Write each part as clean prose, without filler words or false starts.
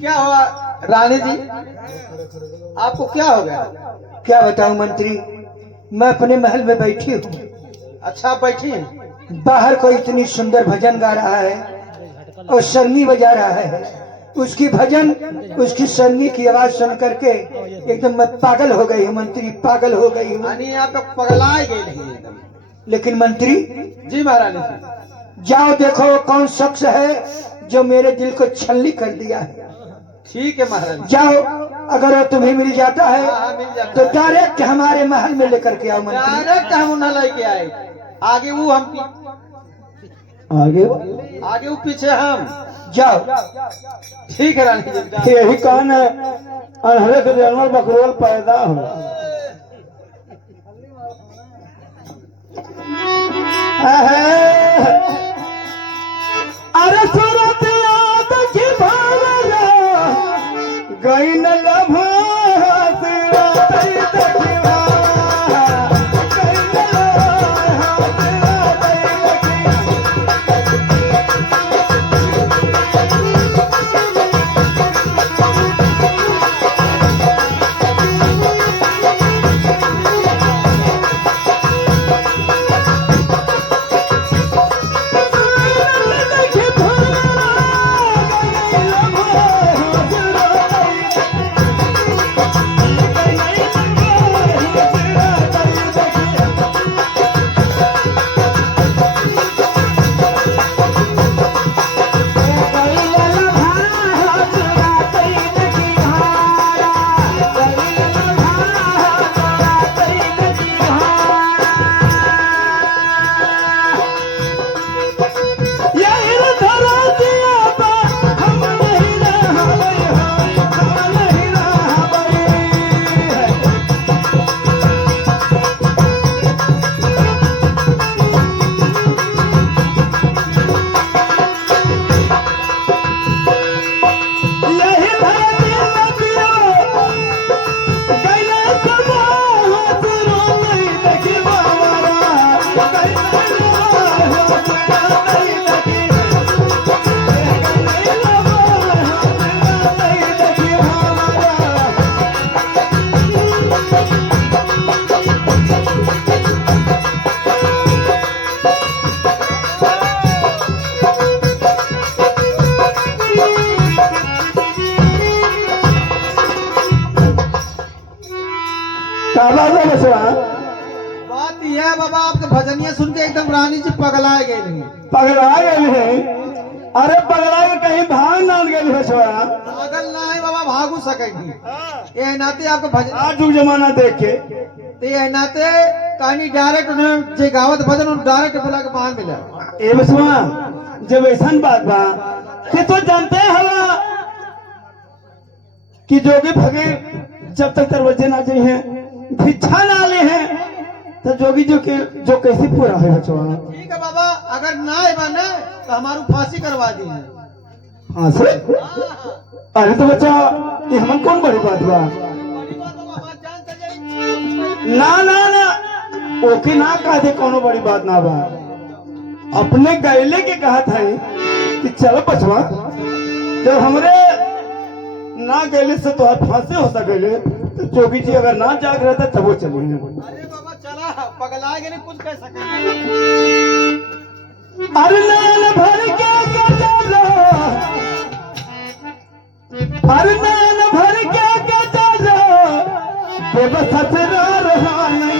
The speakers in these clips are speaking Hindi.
क्या हुआ रानी जी, आपको क्या हो गया? क्या बताऊं मंत्री, मैं अपने महल में बैठी हूँ। अच्छा बैठी हैं। बाहर कोई इतनी सुंदर भजन गा रहा है और सरनी बजा रहा है। उसकी भजन, उसकी सरनी की आवाज सुन करके एकदम मैं पागल हो गई हूँ मंत्री, पागल हो गई हूँ। यानी आप तो पगलाए गए नहीं एकदम। लेकिन मंत्री जी महारानी जी। जाओ देखो कौन शख्स है जो मेरे दिल को छलनी कर दिया है। ठीक है महारानी। जाओ, अगर वो तुम्हें मिल जाता है हाँ, मिल जाता तो है। डायरेक्ट हमारे महल में लेकर के आओ मंत्री। डायरेक्ट हम उन्हें लेके आए, आगे वो हम, आगे आगे वो पीछे हम। जाओ। ठीक है रानी जी, जाओ। यही कौन है अनहरे के जानवर बकरोल पैदा हो। अरे सूरत याद की भावना गई न लभा बात यह है बाबा, आपके भजनिया सुन के एकदम रानी जी पगलाए गए नहीं। पगला गए हैं। अरे पगला के कहीं भाग ना गए है छोरा। पागल ना है बाबा, भागू सकेंगे। ये नाते आपको भजन आज जमाना देख के तो ये नाते कहानी डायरेक्ट उन्हें जे गावत भजन उन्हें डायरेक्ट बुला के बाहर मिला। ए बसवा जब ऐसा बात बा कि तो जानते हैं हवा कि जोगी भगे जब तक दरवाजे ना जाए हैं भिक्षा ना ले हैं तो जोगी जो कैसे पूरा है बचवा। ठीक है बाबा, अगर ना है बने तो हमारू फांसी करवा दी है। हाँ से अरे तो बच्चा ये हमन कौन बड़ी बात बा। ना ना ना ओके ना कहा थे कोनो बड़ी बात ना बा। अपने गैले के कहा था कि चलो बचवा जब हमरे ना गैले से तो फांसी हो सके तो जोगी जी अगर ना जाग रहा था तब वो चले। अरे बाबा चला, पगला के नहीं कुछ कह सकेंगे। अरे नैन भर के चलो, अरे नैन भर के चलो बेबस ससुरा रहा नहीं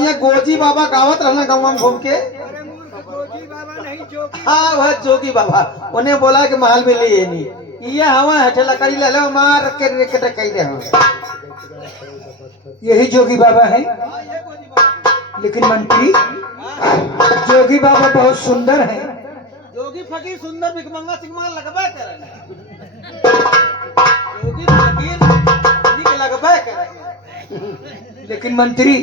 जनिया गोजी बाबा गावत रहना गाँव में घूम के। हाँ वह जोगी बाबा उन्हें बोला कि महल में लिए नहीं ये हवा हठेला करी ले लो मार के रेकट कई दे हम। यही जोगी बाबा है। लेकिन मंत्री जोगी बाबा बहुत सुंदर है। जोगी फकीर सुंदर भिखमंगा सिंह लगबा करे जोगी फकीर निक लगबा करे। लेकिन मंत्री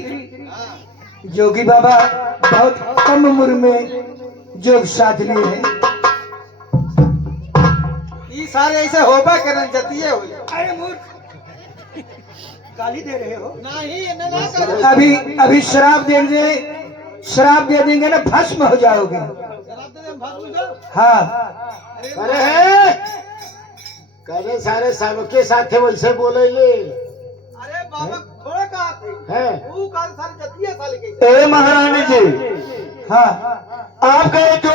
जोगी बाबा बहुत कम उम्र में जोग साध लिए हैं। ये सारे ऐसे होबा करन जतिये हो। अरे मूर्ख गाली दे रहे हो। नहीं ना ना कर अभी शराब दे देंगे ना भस्म हो जाओगे। शराब दे हम भाग जाओ। हाँ अरे करे सारे सबके साथ वैसे बोले ले अरे बाबा थोड़ा कहा थे है वो काल सारे जतिये साले के। ए महारानी जी, हाँ आपका ये जो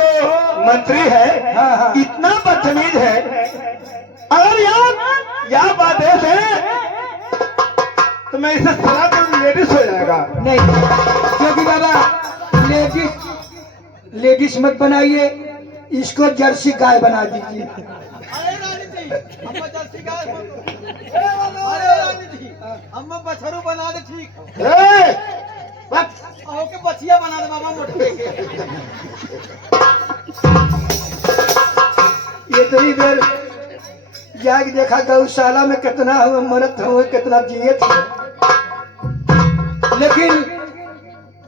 मंत्री है हाँ, हाँ। इतना बदतमीज है। अगर यहाँ बात है तो मैं इसे सलाह दूं लेडीज हो जाएगा। नहीं जोगी बाबा लेडीज मत बनाइए, इसको जर्सी गाय बना दीजिए। अरे रानी जी हम जर्सी गाय अरे रानी जी हम बछरू बना दे ठीक ए, बस आओ के बछिया बना दे बाबा मोटे के। ये तो ही बेर जाके देखा गौशाला में कितना हुए मरत हुए कितना जिए थे। लेकिन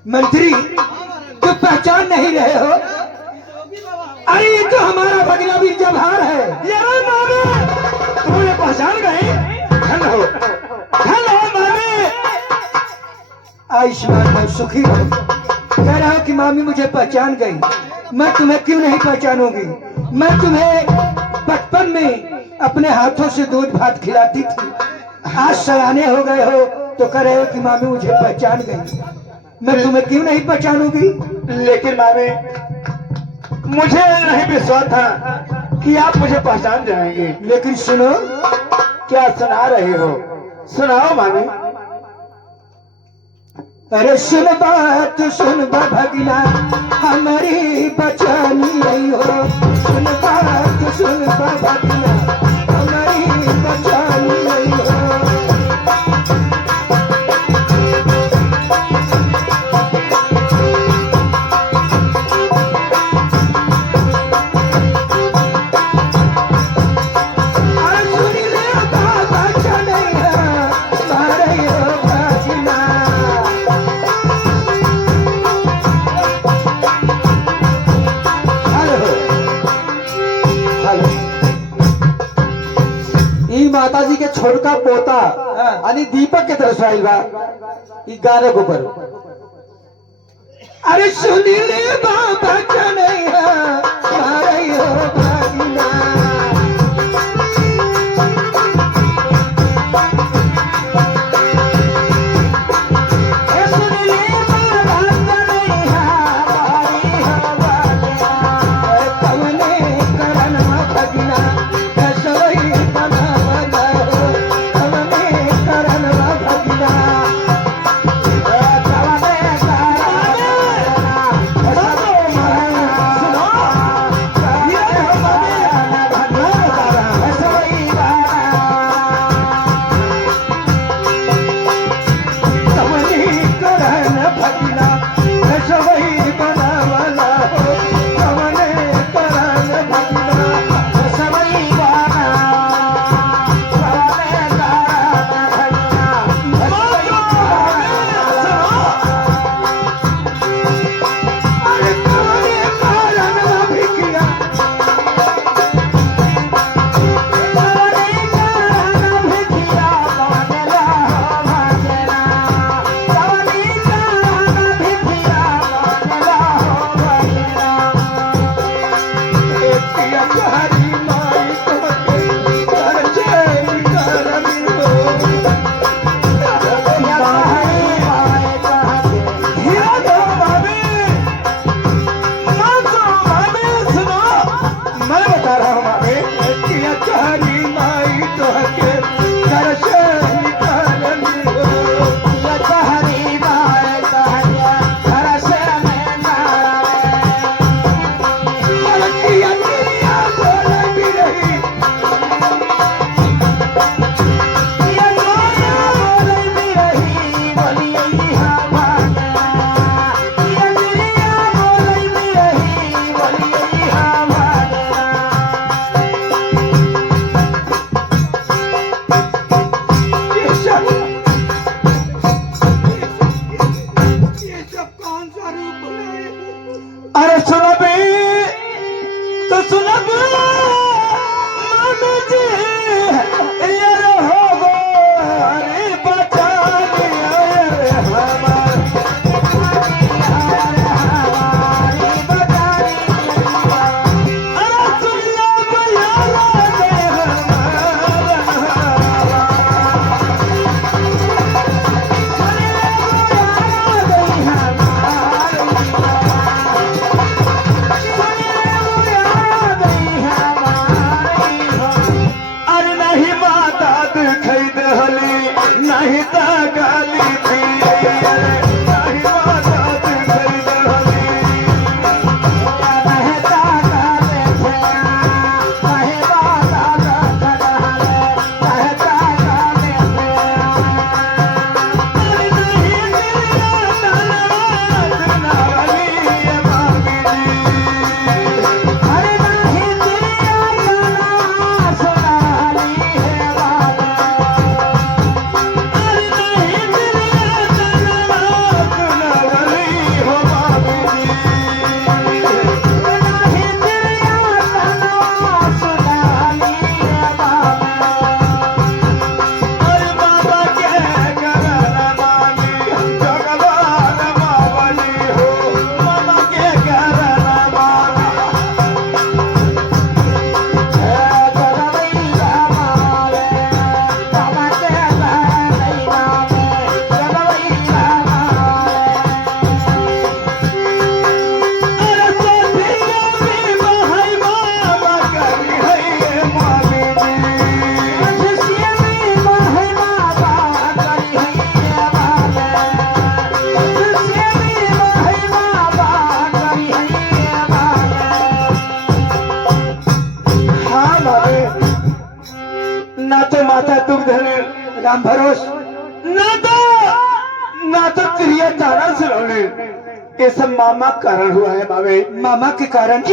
मंत्री तो पहचान नहीं रहे हो। जोगी बाबा अरे ये तो हमारा भगना वीर जवाहर है। यार मामे तुम मुझे पहचान गए। हेलो मामे। आयुष्मान हो सुखी हो। कह रहा हूँ कि मामी मुझे पहचान गई। मैं तुम्हें क्यों नहीं पहचानूंगी। मैं तुम्हें बचपन में अपने हाथों से दूध भात खिलाती थी। आज सयाने हो गए हो तो कह रहे हो कि मामी मुझे पहचान गई। मैं तुम्हें क्यों नहीं पहचानूंगी। लेकिन मामे मुझे नहीं विश्वास था कि आप मुझे पहचान जाएंगे। लेकिन सुनो क्या सुना रहे हो, सुनाओ मामे। अरे सुन बात सुन भगना हमारी बचानी नहीं हो। सुन बात सुन भगना हमारी बचानी नहीं हो। माता जी के छोटका पोता आणि दीपक के तरफ आइल बा ई गाने के ऊपर। अरे सुनीले बाबा कन्हैया मारे हो भागिना। ए सुनीले बाबा कन्हैया मारे हो भागिना। ए कवने करन भगिना कसोई बनावना हो। कवने करन भगिना कवने करन माता दुख धने राम भरोस ना तो क्रिया तारा से रोने ये सब मामा कारण हुआ है मावे। मामा के कारण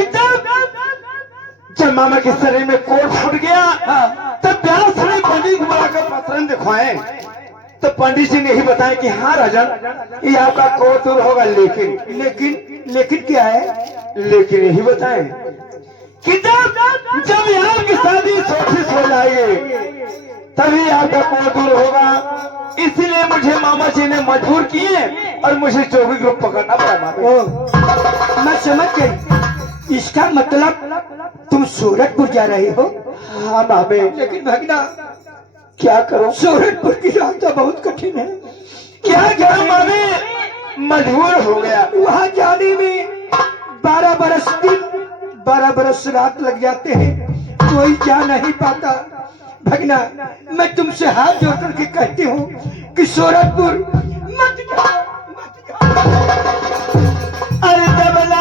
जब मामा के शरीर में कोट फूट गया तब व्यास ने पंडित को बुलाकर पत्थर दिखवाए तो पंडित जी ने ही बताया कि हाँ राजन ये आपका कोट दूर होगा, लेकिन लेकिन लेकिन क्या है? लेकिन यही बताएं कि जब आपकी शादी सोचिस हो जाएगी तभी आपका कोट दूर होगा। इसीलिए मुझे मामा जी ने मजबूर किए और मुझे 24 ग्रुप पकड़ना पड़ा मामा। ओ, मैं समझ गई। इसका मतलब तुम सूरतपुर जा रही हो? हाँ मामे। लेकिन भगना क्या करो, सूरतपुर की रास्ता बहुत कठिन है। क्या करो मामे, मजबूर हो गया। वहाँ जाने में 12 बरस दिन 12 बरस रात लग जाते हैं, कोई जा नहीं पाता। भगना मैं तुमसे हाथ जोड़ करके कहती हूँ कि सूरतपुर मत जाओ, मत जाओ। अरे दबला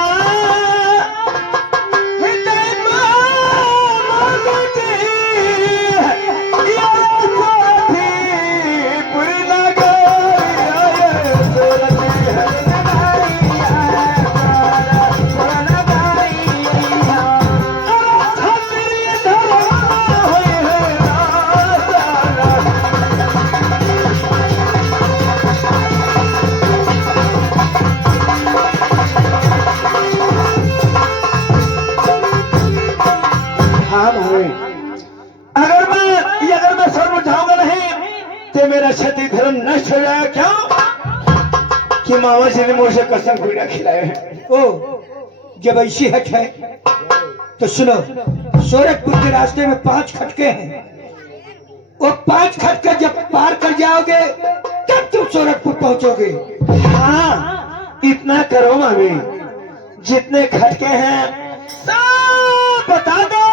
अगर मैं सर उठाऊंगा नहीं तो मेरा क्षति धर्म नष्ट हो जाएगा। क्यों कि मामा जी ने मुझे कसम पीड़ा खिलाए हैं। ओ, जब ऐसी हट है तो सुनो, सूरतपुर के रास्ते में 5 खटके हैं। वो 5 खटके जब पार कर जाओगे तब तुम सूरतपुर पहुंचोगे। हाँ इतना करो मामी, जितने खटके हैं सब बता दो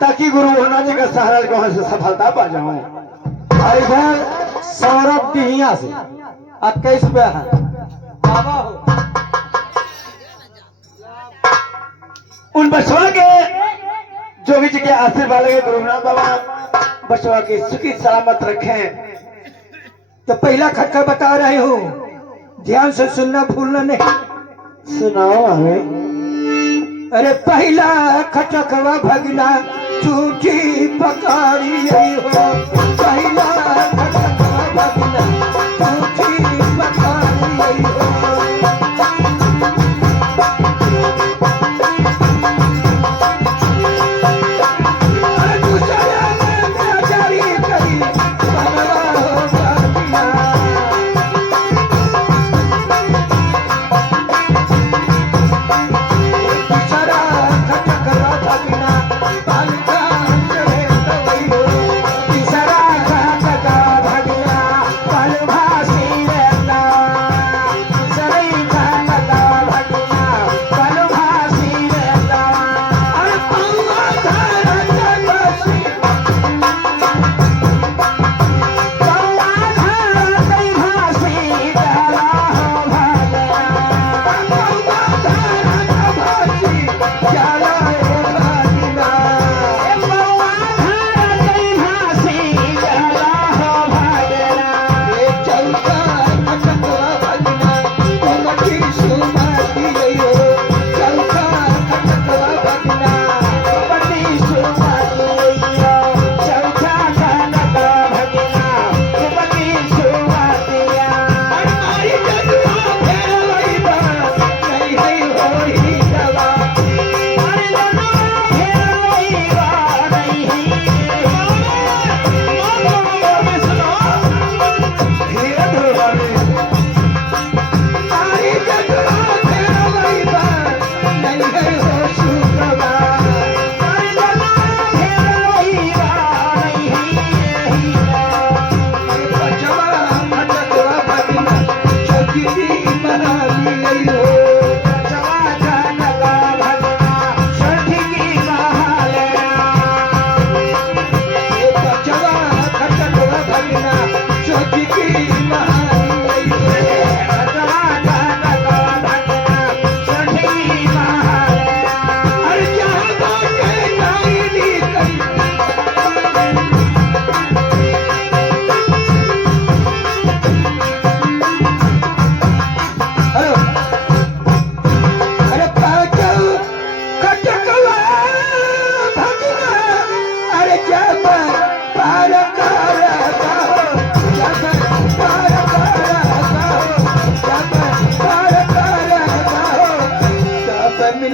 ताकि गुरु होना जी का सहारा वहां से सफलता पा जाऊं। इधर सौरभ बिहिया से 21 पे है बाबा हो। उन बचवा के जोगी जी के आशीर्वाद लगे गुरुनाथ बाबा बचवा के सुखी सलामत रखें। तो पहला खटका बता रहे हो, ध्यान से सुनना भूलना नहीं। सुनाओ हमें। अरे पहला खटकवा भगना झूठी पकारी हो, पहला खटकवा भगना झूठी पकारी हो।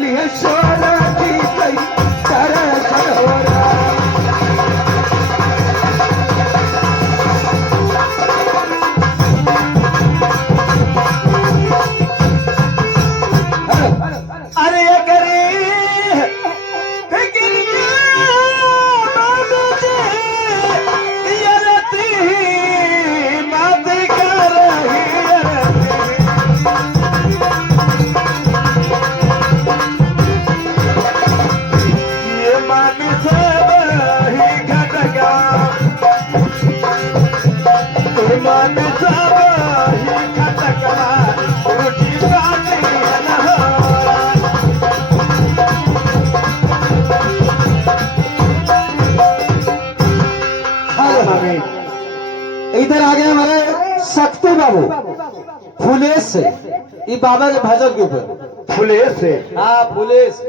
लिए सोना की कई तरह हो रहा। अरे ये करी फिक्र मुझे ये रती बात कर रही ये मान सब ही घटका मान सब ही घटका रुचि बात इधर आ गए हमारे शक्ति बाबू फुलेश से, ये बाबा के भजन के ऊपर। फुले से हाँ फुलेश